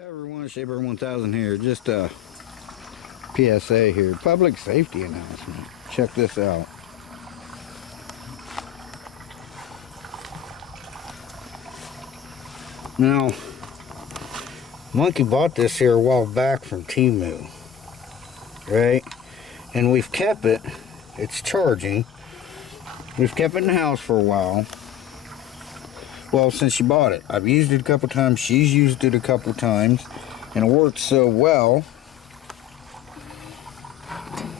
Hey everyone, Shaper 1000 here. Just a PSA here, public safety announcement. Check this out. Now, Monkey bought this here a while back from Temu, right? And we've kept it. It's charging. We've kept it in the house for a while. Well, since she bought it. I've used it a couple times. She's used it a couple times. And it works so well.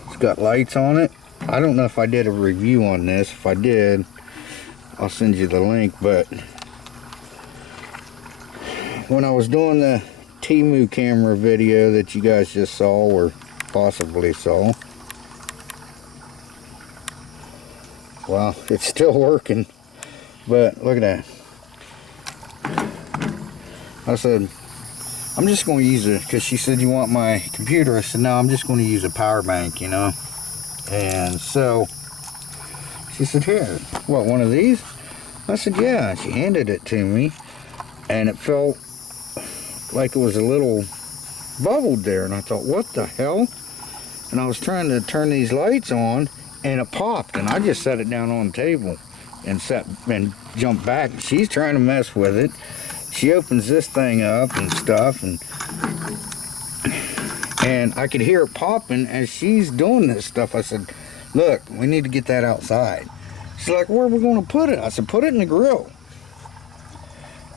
It's got lights on it. I don't know if I did a review on this. If I did, I'll send you the link. But when I was doing the Temu camera video that you guys just saw, or possibly saw, well, it's still working. But look at that. I said, I'm just going to use it, because she said, you want my computer? I said, no, I'm just going to use a power bank, you know. And so she said, here, what, one of these? I said, yeah. She handed it to me, and it felt like it was a little bubbled there. And I thought, what the hell? And I was trying to turn these lights on, and it popped. And I just set it down on the table and jumped back. She's trying to mess with it. She opens this thing up and stuff, and I could hear it popping as she's doing this stuff. I said, look, we need to get that outside. She's like, where are we going to put it? I said, put it in the grill.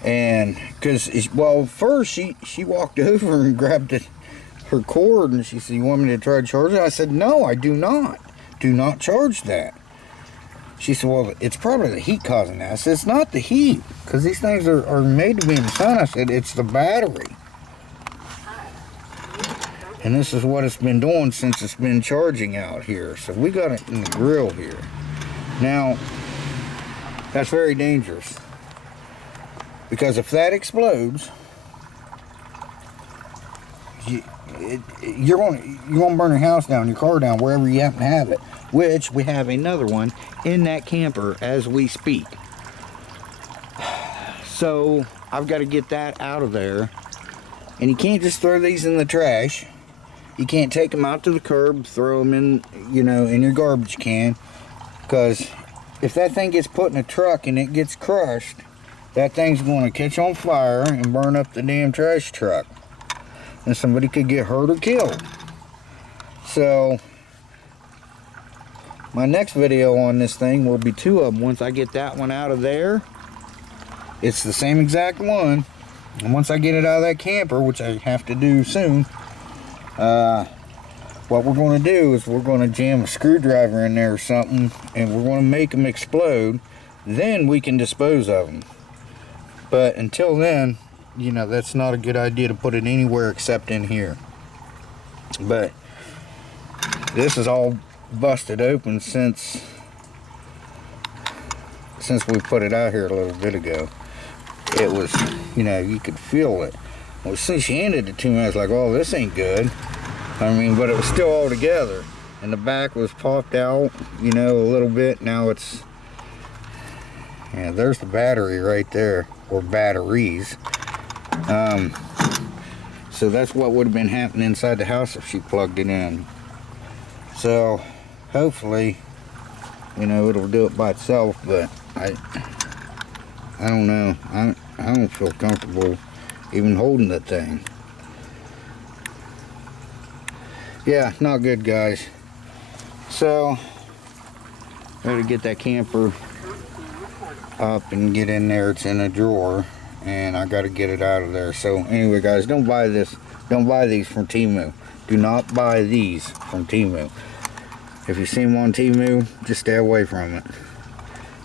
And because, well, first she walked over and grabbed her cord, and she said, you want me to try to charge it? I said, no, I do not. Do not charge that. She said, well, it's probably the heat causing that. I said, it's not the heat, because these things are made to be in the sun. I said, it's the battery. And this is what it's been doing since it's been charging out here. So we got it in the grill here. Now, that's very dangerous, because if that explodes, you're going to burn your house down, your car down, wherever you happen to have it. Which we have another one in that camper as we speak. So I've got to get that out of there. And you can't just throw these in the trash. You can't take them out to the curb, throw them in, you know, in your garbage can. Because if that thing gets put in a truck and it gets crushed, that thing's going to catch on fire and burn up the damn trash truck. And somebody could get hurt or killed. So my next video on this thing will be two of them. Once I get that one out of there, it's the same exact one. And once I get it out of that camper, which I have to do soon, what we're going to do is we're going to jam a screwdriver in there or something, and we're going to make them explode. Then we can dispose of them. But until then, you know, that's not a good idea to put it anywhere except in here. But this is all busted open since we put it out here a little bit ago. It was, you know, you could feel it. Well, since she handed it to me, I was like, oh, this ain't good. I mean, but it was still all together, and the back was popped out, you know, a little bit. Now it's, yeah, there's the battery right there, or batteries. So that's what would have been happening inside the house if she plugged it in. So hopefully, you know, it'll do it by itself, but I don't know. I don't feel comfortable even holding that thing. Yeah, not good, guys. So I gotta get that camper up and get in there. It's in a drawer, and I gotta get it out of there. So anyway, guys, don't buy this. Don't buy these from Temu. Do not buy these from Temu. If you see them on Temu, just stay away from it.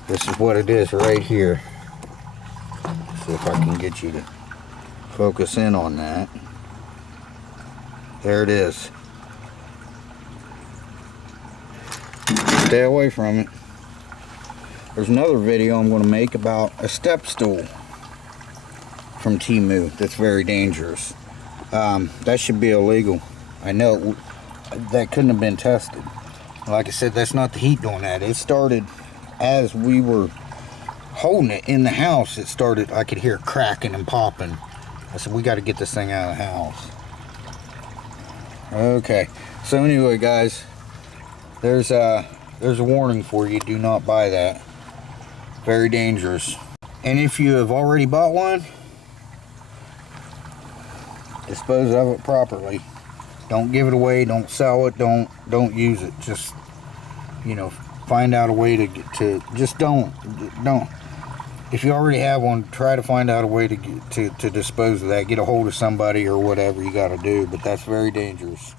This is what it is right here. See if I can get you to focus in on that. There it is. Stay away from it. There's another video I'm going to make about a step stool from Temu that's very dangerous. That should be illegal. I know that couldn't have been tested. Like I said, that's not the heat doing that. It started as we were holding it in the house. It started, I could hear it cracking and popping. I said, we got to get this thing out of the house. Okay, so anyway, guys, there's a warning for you. Do not buy that. Very dangerous. And if you have already bought one, dispose of it properly. Don't give it away. Don't sell it. Don't use it. Just, you know, find out a way to just don't. If you already have one, try to find out a way to dispose of that. Get a hold of somebody or whatever you got to do. But that's very dangerous.